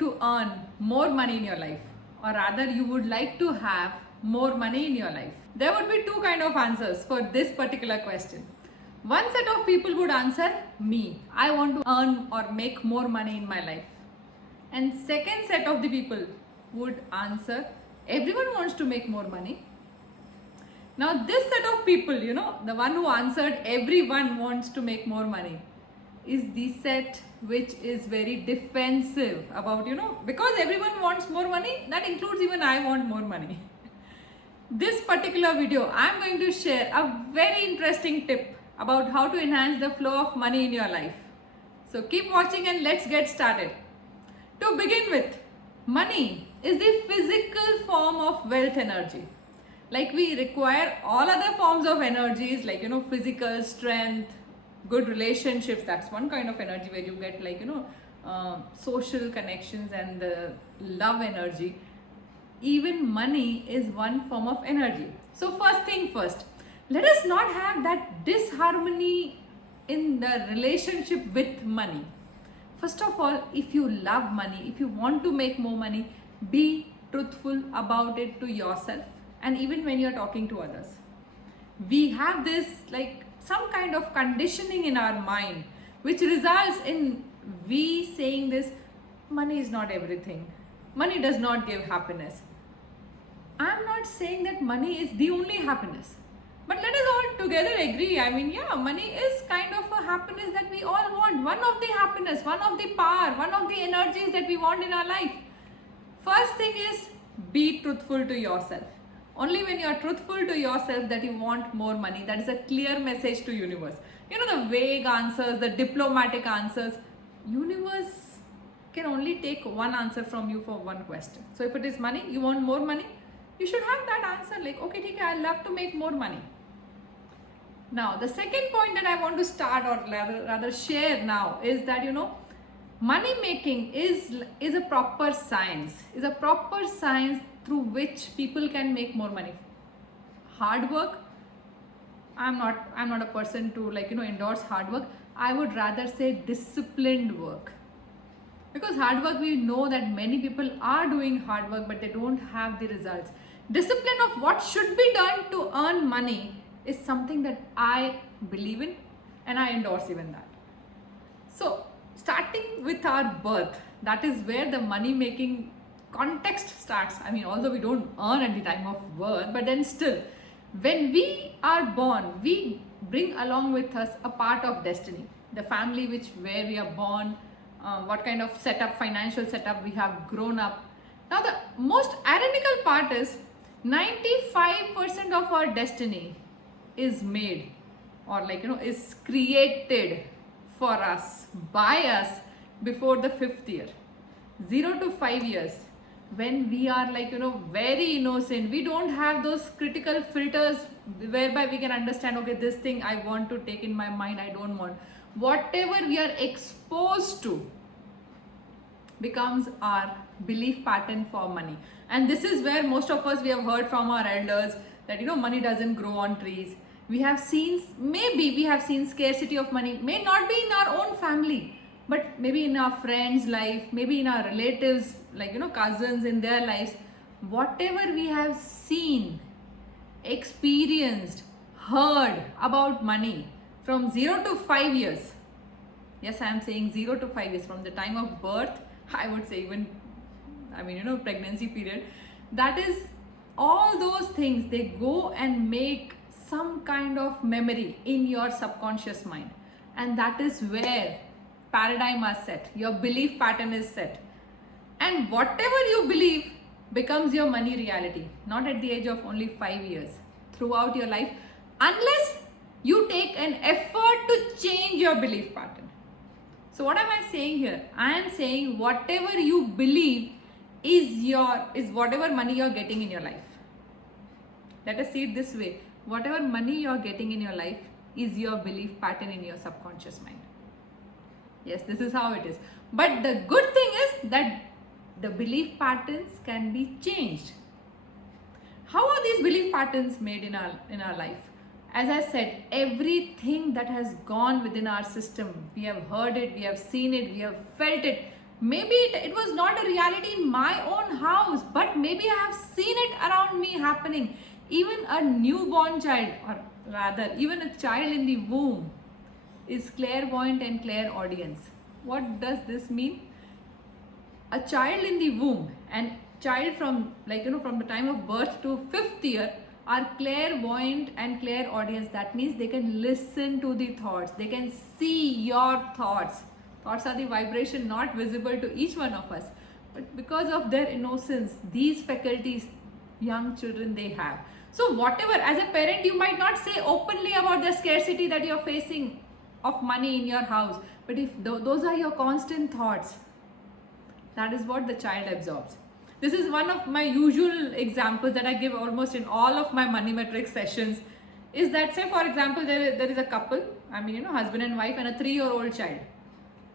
to earn more money in your life, or rather you would like to have more money in your life? There would be two kind of answers for this particular question. One set of people would answer me, I want to earn or make more money in my life. And second set of the people would answer, everyone wants to make more money. Now this set of people, the one who answered everyone wants to make more money, is the set which is very defensive about, because everyone wants more money, that includes even I want more money. This particular video, I'm going to share a very interesting tip about how to enhance the flow of money in your life. So keep watching and let's get started. To begin with, money is the physical form of wealth energy. Like we require all other forms of energies like, physical strength, good relationships. That's one kind of energy where you get like, social connections and the love energy. Even money is one form of energy. So first thing first, let us not have that disharmony in the relationship with money. First of all, if you love money, if you want to make more money, be truthful about it to yourself and even when you're talking to others. We have this like some kind of conditioning in our mind which results in we saying this, money is not everything. Money does not give happiness. I'm not saying that money is the only happiness. But let us all together agree. Money is kind of a happiness that we all want. One of the happiness, one of the power, one of the energies that we want in our life. First thing is be truthful to yourself. Only when you are truthful to yourself that you want more money. That is a clear message to universe. The vague answers, the diplomatic answers. Universe can only take one answer from you for one question. So if it is money, you want more money, you should have that answer like, okay, I love to make more money. Now, the second point that I want to start or rather share now is that, money making is a proper science, through which people can make more money. Hard work, I'm not a person to endorse hard work. I would rather say disciplined work. Because hard work, we know that many people are doing hard work, but they don't have the results. Discipline of what should be done to earn money is something that I believe in and I endorse even that. So starting with our birth, that is where the money making context starts. Although we don't earn at the time of birth, but then still, when we are born, we bring along with us a part of destiny. The family where we are born, what kind of financial setup we have grown up. Now the most ironical part is 95% of our destiny is made or is created for us, by us before the 5th year. 0 to 5 years. When we are very innocent, we don't have those critical filters whereby we can understand, okay, this thing I want to take in my mind, I don't want. Whatever we are exposed to becomes our belief pattern for money. And this is where most of us, we have heard from our elders that money doesn't grow on trees. We have seen scarcity of money, may not be in our own family, but maybe in our friends' life, maybe in our relatives, cousins in their lives. Whatever we have seen, experienced, heard about money from 0 to 5 years. Yes, I am saying 0 to 5 years from the time of birth. I would say even, pregnancy period. That is all those things, they go and make some kind of memory in your subconscious mind. And that is where paradigm is set, your belief pattern is set. And whatever you believe becomes your money reality, not at the age of only 5 years, throughout your life, unless you take an effort to change your belief pattern. So what am I saying here? I am saying whatever you believe is whatever money you're getting in your life. Let us see it this way. Whatever money you're getting in your life is your belief pattern in your subconscious mind. Yes, this is how it is. But the good thing is that the belief patterns can be changed. How are these belief patterns made in our life? As I said, everything that has gone within our system, we have heard it, we have seen it, we have felt it, Maybe it was not a reality in my own house, but maybe I have seen it around me happening. Even a newborn child, or rather, even a child in the womb, is clairvoyant and clairaudience. What does this mean? A child in the womb and child from from the time of birth to 5th year are clairvoyant and clairaudience. That means they can listen to the thoughts, they can see your thoughts. Thoughts are the vibration not visible to each one of us, but because of their innocence, these faculties young children they have. So whatever, as a parent, you might not say openly about the scarcity that you're facing of money in your house, but if those are your constant thoughts, that is what the child absorbs. This is one of my usual examples that I give almost in all of my money metrics sessions. Is that, say for example, there is a couple, husband and wife, and a 3-year-old child.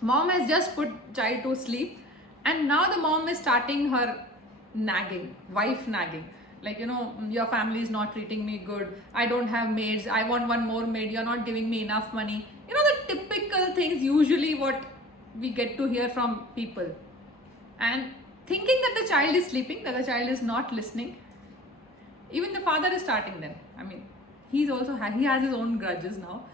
Mom has just put child to sleep, and now the mom is starting her nagging, wife nagging. Your family is not treating me good. I don't have maids. I want one more maid. You're not giving me enough money. The typical things usually what we get to hear from people. And thinking that the child is sleeping, that the child is not listening, even the father is starting then. He has his own grudges now.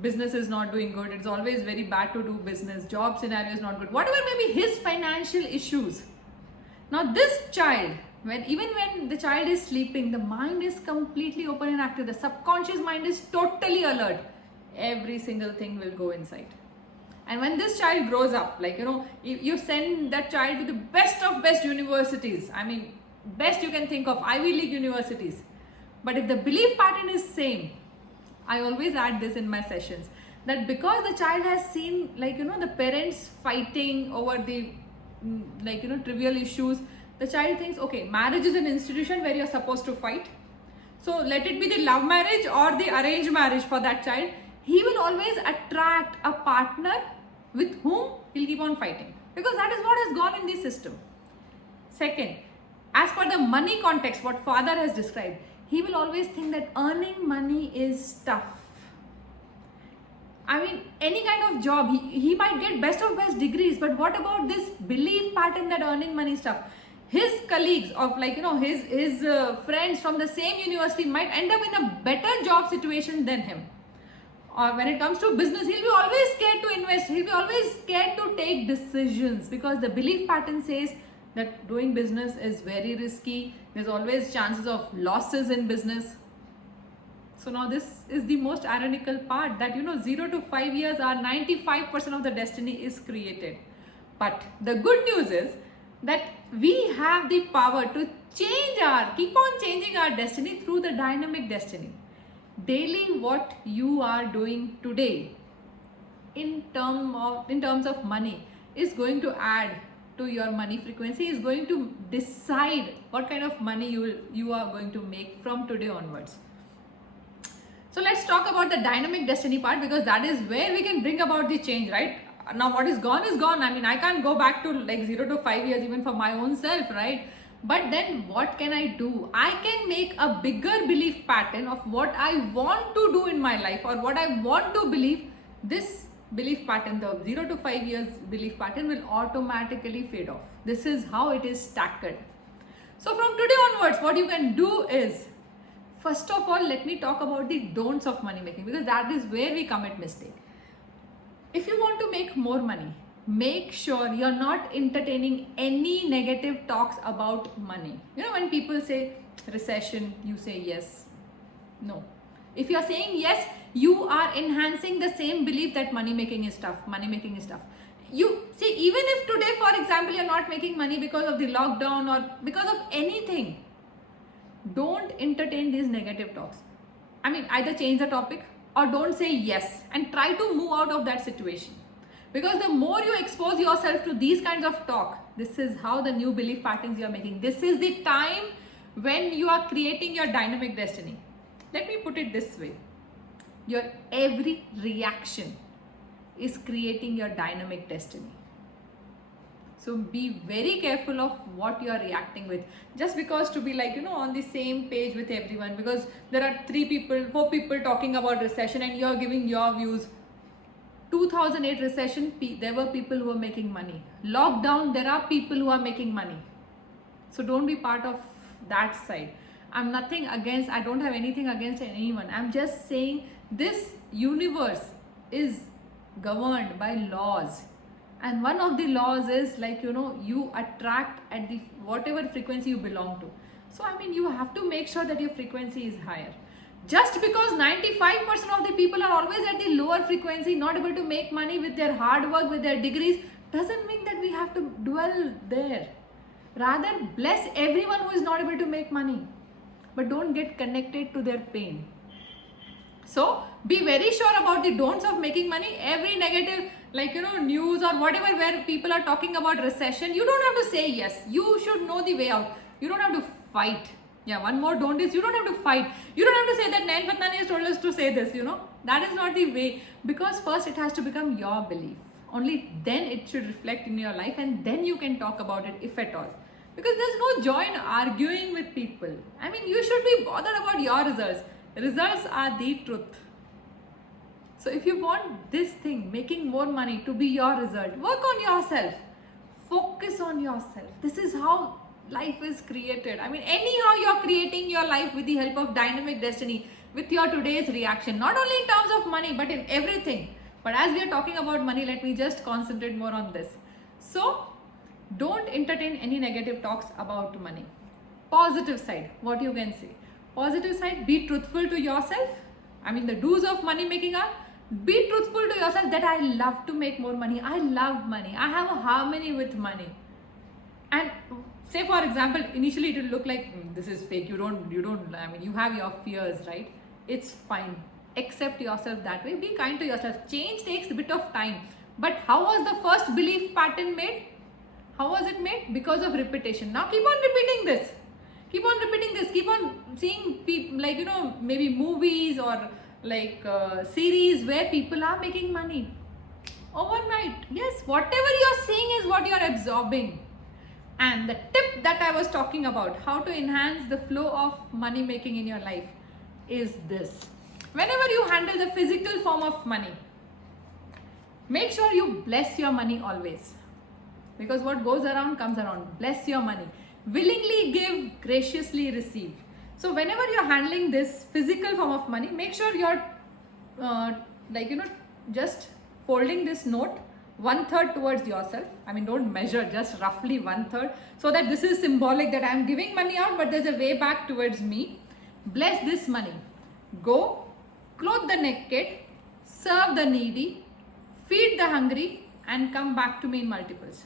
Business is not doing good. It's always very bad to do business. Job scenario is not good. Whatever may be his financial issues. Now this child, even when the child is sleeping, the mind is completely open and active. The subconscious mind is totally alert. Every single thing will go inside. And when this child grows up, you send that child to the best of best universities. Best you can think of, Ivy League universities. But if the belief pattern is same, I always add this in my sessions, that because the child has seen the parents fighting over the trivial issues, the child thinks, okay, marriage is an institution where you're supposed to fight. So let it be the love marriage or the arranged marriage for that child. He will always attract a partner with whom he'll keep on fighting, because that is what has gone in the system. Second, as per the money context, what father has described, he will always think that earning money is tough. Any kind of job, he might get best of best degrees, but what about this belief pattern that earning money is tough? His colleagues of his friends from the same university might end up in a better job situation than him. Or when it comes to business, he'll be always scared to invest. He'll be always scared to take decisions, because the belief pattern says that doing business is very risky. There's always chances of losses in business. So now this is the most ironical part, that 0 to 5 years are 95% of the destiny is created. But the good news is that we have the power to keep on changing our destiny through the dynamic destiny. Daily, what you are doing today in terms of money is going to add to your money frequency, is going to decide what kind of money you are going to make from today onwards. So let's talk about the dynamic destiny part, because that is where we can bring about the change, right? Now what is gone is gone. I can't go back to 0 to 5 years even for my own self, right? But then what can I do? I can make a bigger belief pattern of what I want to do in my life, or what I want to believe. This belief pattern, the 0 to 5 years belief pattern, will automatically fade off. This is how it is stacked. So from today onwards, what you can do is, first of all, let me talk about the don'ts of money making, because that is where we commit mistake. If you want to make more money, make sure you're not entertaining any negative talks about money. When people say recession, you say yes. No. If you're saying yes, you are enhancing the same belief that money making is tough. You see, even if today, for example, you're not making money because of the lockdown or because of anything, don't entertain these negative talks. Either change the topic or don't say yes, and try to move out of that situation. Because the more you expose yourself to these kinds of talk, this is how the new belief patterns you are making. This is the time when you are creating your dynamic destiny. Let me put it this way. Your every reaction is creating your dynamic destiny. So be very careful of what you are reacting with. Just because to be on the same page with everyone, because there are 4 people talking about recession and you are giving your views. 2008 recession, there were people who were making money. Lockdown, there are people who are making money. So don't be part of that side. I don't have anything against anyone. I'm just saying this universe is governed by laws. And one of the laws is you attract at the whatever frequency you belong to. So you have to make sure that your frequency is higher. Just because 95% of the people are always at the lower frequency, not able to make money with their hard work, with their degrees, doesn't mean that we have to dwell there. Rather, bless everyone who is not able to make money, but don't get connected to their pain. So be very sure about the don'ts of making money. Every negative news or whatever where people are talking about recession, you don't have to say yes. You should know the way out. You don't have to fight. Yeah, one more don't is you don't have to fight. You don't have to say that Nayan Patnani has told us to say this, That is not the way. Because first it has to become your belief. Only then it should reflect in your life, and then you can talk about it, if at all. Because there's no joy in arguing with people. You should be bothered about your results. Results are the truth. So if you want this thing, making more money, to be your result, work on yourself. Focus on yourself. This is how life is created. Anyhow you're creating your life with the help of dynamic destiny, with your today's reaction, not only in terms of money, but in everything. But as we are talking about money, let me just concentrate more on this. So don't entertain any negative talks about money. Positive side, what you can say. Positive side, be truthful to yourself. The do's of money making are, be truthful to yourself that I love to make more money. I love money. I have a harmony with money. And say for example, initially it will look like this is fake. You have your fears, right? It's fine. Accept yourself that way. Be kind to yourself. Change takes a bit of time. But how was the first belief pattern made? How was it made? Because of repetition. Now keep on repeating this. Keep on repeating this. Keep on seeing people, maybe movies or series where people are making money overnight. Yes, whatever you're seeing is what you're absorbing. And the tip that I was talking about, how to enhance the flow of money making in your life, is this. Whenever you handle the physical form of money, make sure you bless your money always. Because what goes around comes around. Bless your money. Willingly give, graciously receive. So whenever you're handling this physical form of money, make sure you're just folding this note 1/3 towards yourself. Don't measure, just roughly 1/3, so that this is symbolic that I'm giving money out, but there's a way back towards me. Bless this money. Go, clothe the naked, serve the needy, feed the hungry, and come back to me in multiples.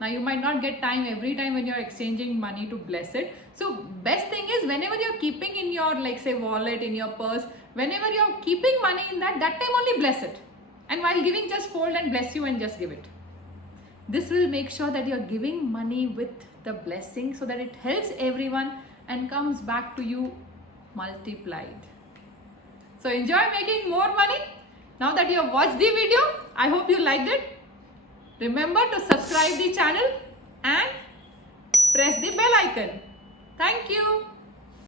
Now you might not get time every time when you're exchanging money to bless it. So best thing is whenever you're keeping in your say wallet, in your purse, whenever you're keeping money in that time only bless it. And while giving, just fold and bless you and just give it. This will make sure that you're giving money with the blessing, so that it helps everyone and comes back to you multiplied. So enjoy making more money. Now that you have watched the video, I hope you liked it. Remember to subscribe the channel and press the bell icon. Thank you.